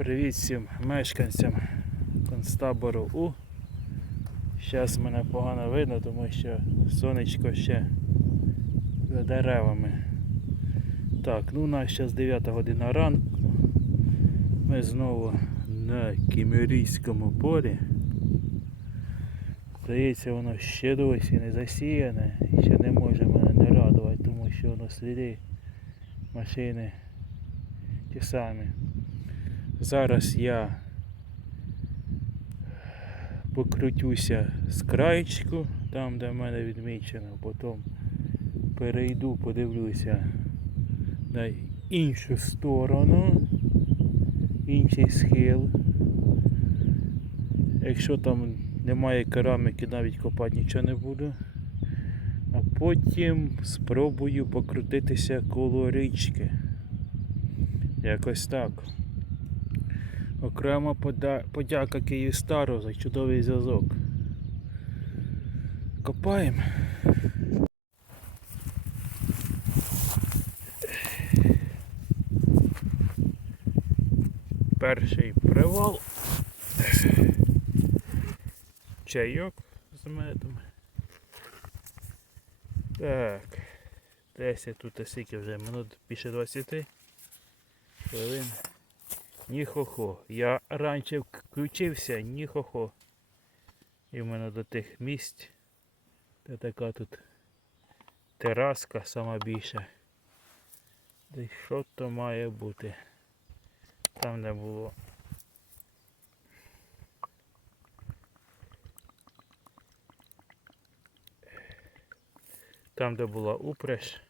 Привіт всім мешканцям концтабору У. Зараз мене погано видно, тому що сонечко ще за деревами. Так, ну у нас зараз 9 година ранку. Ми знову на Кімерійському полі. Здається, воно ще досі не засіяне ще не може мене не радувати, тому що воно сліди машини ті самі. Зараз я покрутюся з краєчку, там де в мене відмічено, потім перейду, подивлюся на іншу сторону, інший схил. Якщо там немає кераміки, навіть копати нічого не буду. А потім спробую покрутитися коло річки. Якось так. Окрема подяка Київстару за чудовий зв'язок. Копаємо. Перший привал. Чайок з медом. Так. 10 тут скільки вже минут більше 20 хвилин. Ні-хо-хо. Я раніше включився, ні-хо-хо. І в мене до тих місць. Та така тут тераска сама більша. Де що то має бути? Там де було. Там, де була упряж,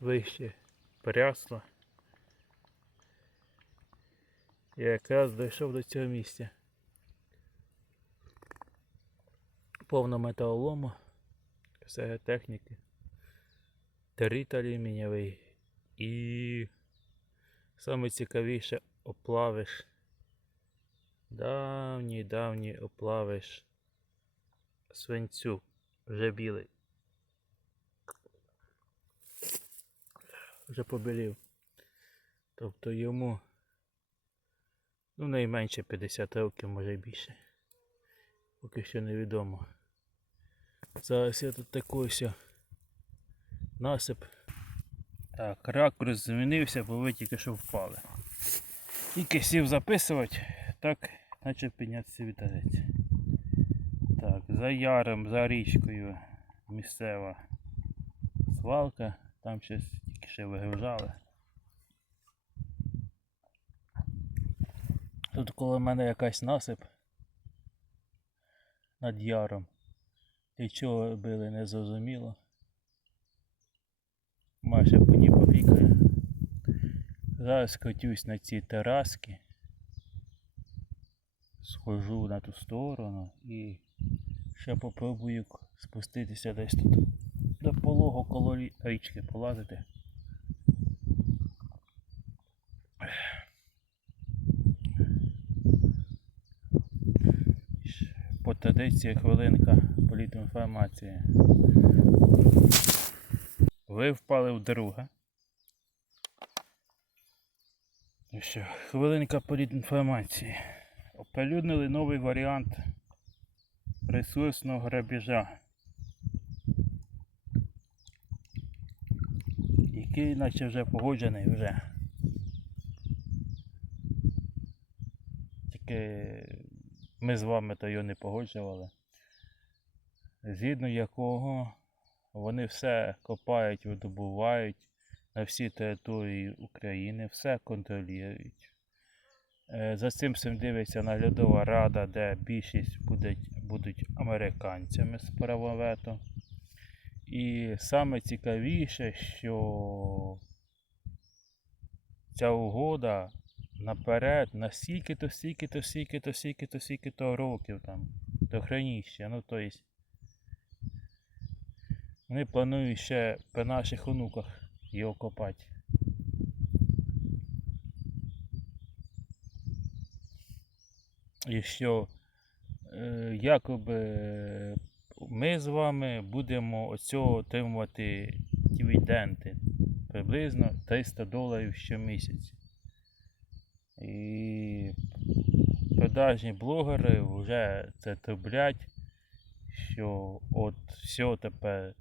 вище прясла. Я якраз дійшов до цього місця. Повно металолому, все техніки. Терит алюмінієвий і саме цікавіше оплавиш. Давній давній оплавиш свинцю вже білий. Вже побілів. Тобто йому Ну, найменше 50 років, може більше. Поки що невідомо. Зараз я тут такий насип. Так, ракурс змінився, бо ви тільки що впали. Тільки сів записувати, так почав піднятися вітерець. Так, за яром, за річкою місцева свалка, там щось тільки ще вигружали. Тут коло мене якась насип над яром. І чого били не зрозуміло. Майже по ній попікає. Зараз котюсь на ці тераски. Схожу на ту сторону і ще попробую спуститися десь тут до полого коло річки полазити. По традиції хвилинка політінформації. Ви впали в друга. І що, хвилинка політінформації. Оприлюднили новий варіант ресурсного грабіжа. Який наче вже погоджений вже. Тільки ми з вами то його не погоджували. Згідно якого вони все копають, видобувають на всій території України, все контролюють. Е, За цим всім дивиться наглядова рада, де більшість будуть, будуть американцями з правом вето. І саме цікавіше, що ця угода наперед на стільки-то, стільки-то, стільки-то, стільки-то, стільки-то років там до хранища. Ну, то есть, вони планують ще при наших онуках його копати. І що е, якоби ми з вами будемо оцього отримувати дивіденди приблизно 300 доларів щомісяць. І продажні блогери вже це трублять, що от все тепер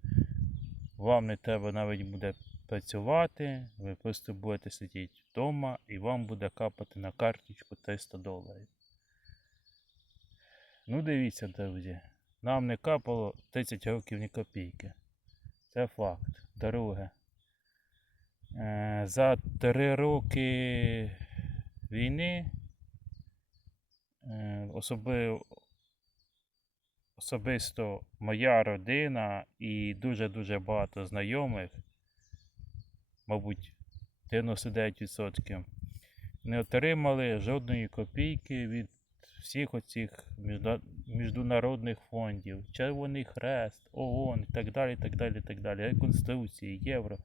вам не треба навіть буде працювати, ви просто будете сидіти вдома і вам буде капати на карточку 300 доларів. Ну дивіться, друзі, нам не капало 30 років ні копійки. Це факт. Друге. Е, За три роки війни е, особливо особисто моя родина і дуже-дуже багато знайомих, мабуть, 99% не отримали жодної копійки від всіх оцих міжнародних фондів, Червоний Хрест, ООН і так далі, так далі, так далі, реконструкції, євро.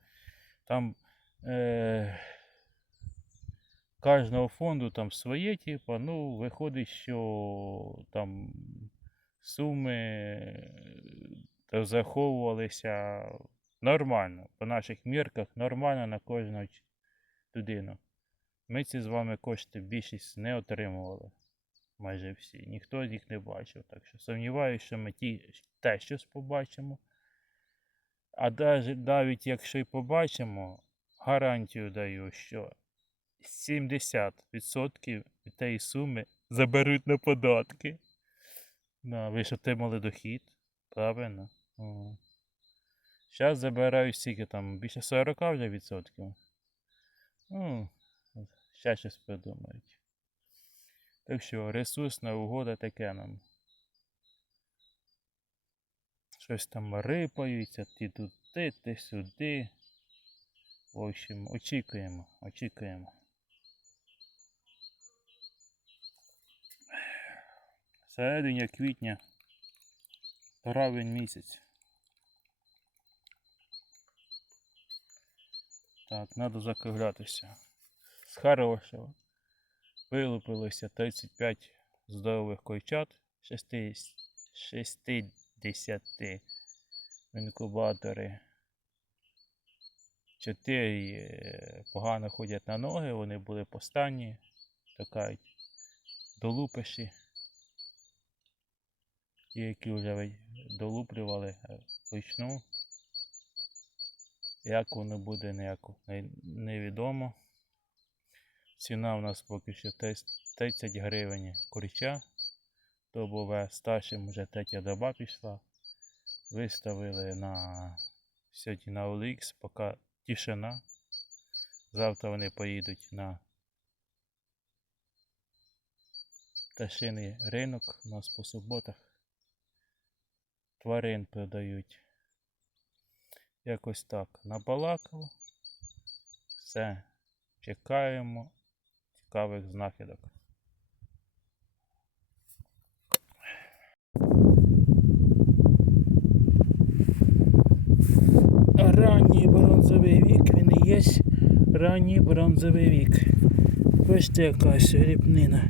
Там е- кожного фонду там своє, типу, ну, виходить, що там суми е, розраховувалися нормально, по наших мірках, нормально на кожну людину. Ми ці з вами кошти більшість не отримували. Майже всі. Ніхто з них не бачив. Так що сумніваюся, що ми ті те щось побачимо. А даже, навіть якщо й побачимо, гарантію даю, що 70% від тієї суми заберуть на податки. Да, ви ж отримали дохід, правильно? Зараз забирають стільки там, більше 40 вже відсотків. Ну, ще щось придумають. Так що ресурсна угода таке нам. Щось там рипаються, ті туди, ти сюди. В общем, очікуємо, очікуємо. Серединя квітня, травень місяць. Так, треба закруглятися. З хорошого. Вилупилося 35 здорових койчат, 60 60 в інкубаторі. Чотири е, погано ходять на ноги, вони були постанні, така долупиші. Ті, які вже долуплювали е, вручну. Як воно буде, ніяко невідомо. Ціна у нас поки що 30 гривень курча. Добове старшим вже третя доба пішла. Виставили на сьогодні на OLX, поки тишина. Завтра вони поїдуть на пташиний ринок. У нас по суботах тварин продають. Якось так. Набалакав. Все. Чекаємо цікавих знахідок. Ранній бронзовий вік, він і є ранній бронзовий вік. Бачите, якась грібнина.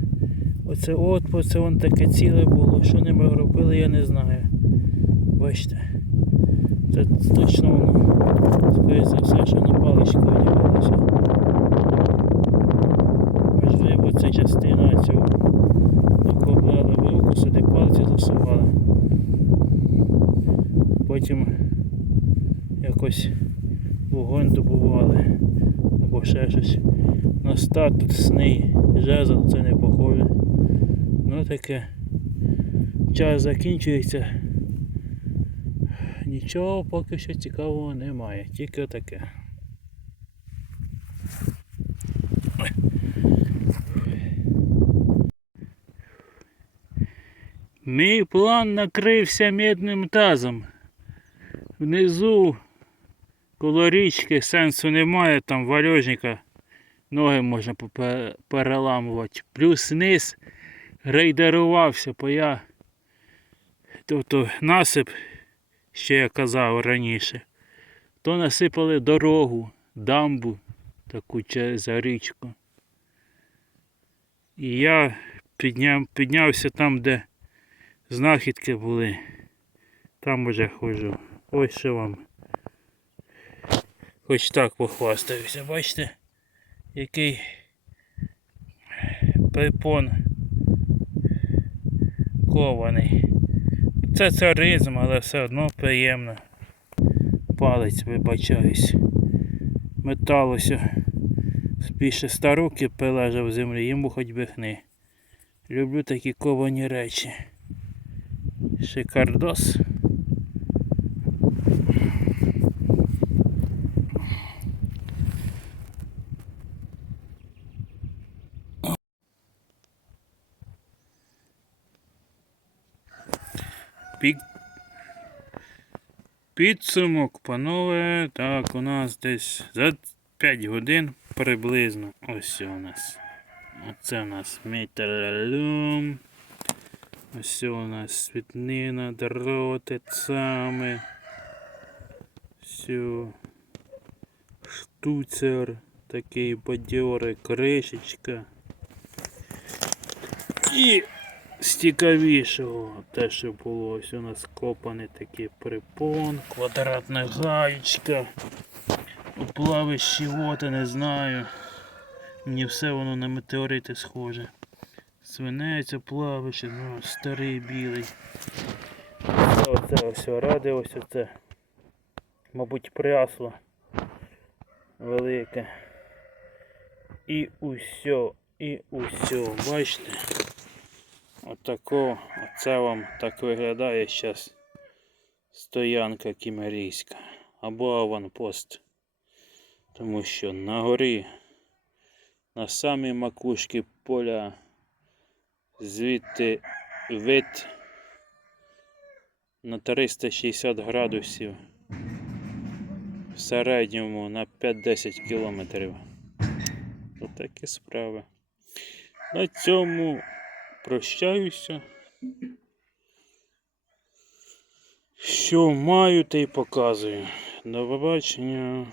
Оце от, це вон таке ціле було. Що ними робили, я не знаю. Бачите. Це точно воно. Скоріше за все, що на паличку одягалося. Можливо, це частина цього. Тако брали в руку, сюди пальці засували. Потім якось вогонь добували. Або ще щось. На статусний жезл це не похоже. Ну таке. Час закінчується. Нічого поки що цікавого немає, тільки таке. Мій план накрився медним тазом. Внизу коло річки сенсу немає, там вальожника ноги можна переламувати. Плюс низ рейдерувався, бо я тобто насип, ще я казав раніше, то насипали дорогу, дамбу таку через річку. І я підняв, піднявся там, де знахідки були. Там уже ходжу. Ось що вам. Хоч так похвастаюся, бачите, який припон кований. Це царизм, але все одно приємно. Палець вибачаюсь. Металося Спіше ста років прилежав землі, йому хоч би. Люблю такі ковані речі. Шикардос. Пік... Підсумок, панове. Так, у нас десь за 5 годин приблизно. Ось у нас. Оце у нас металолом. Ось у нас світлина, дроти, саме. Все. Штуцер. Такий бадьорий, кришечка. І стікавішого, те, що було ось у нас копаний такий припон, квадратна гаєчка, уплавищі воти, не знаю. Мені все воно на метеорити схоже. Свинець, плавище, ну, старий білий. Це оце ось ради, ось оце. Мабуть, прясло велике. І усьо, і усьо. Бачите? Отако, оце вам так виглядає зараз стоянка кімерійська або аванпост. Тому що на горі, на самій макушці поля, звідти вид на 360 градусів в середньому на 5-10 кілометрів. Отакі справи. На цьому прощаюся. Що маю, те й показую. До побачення.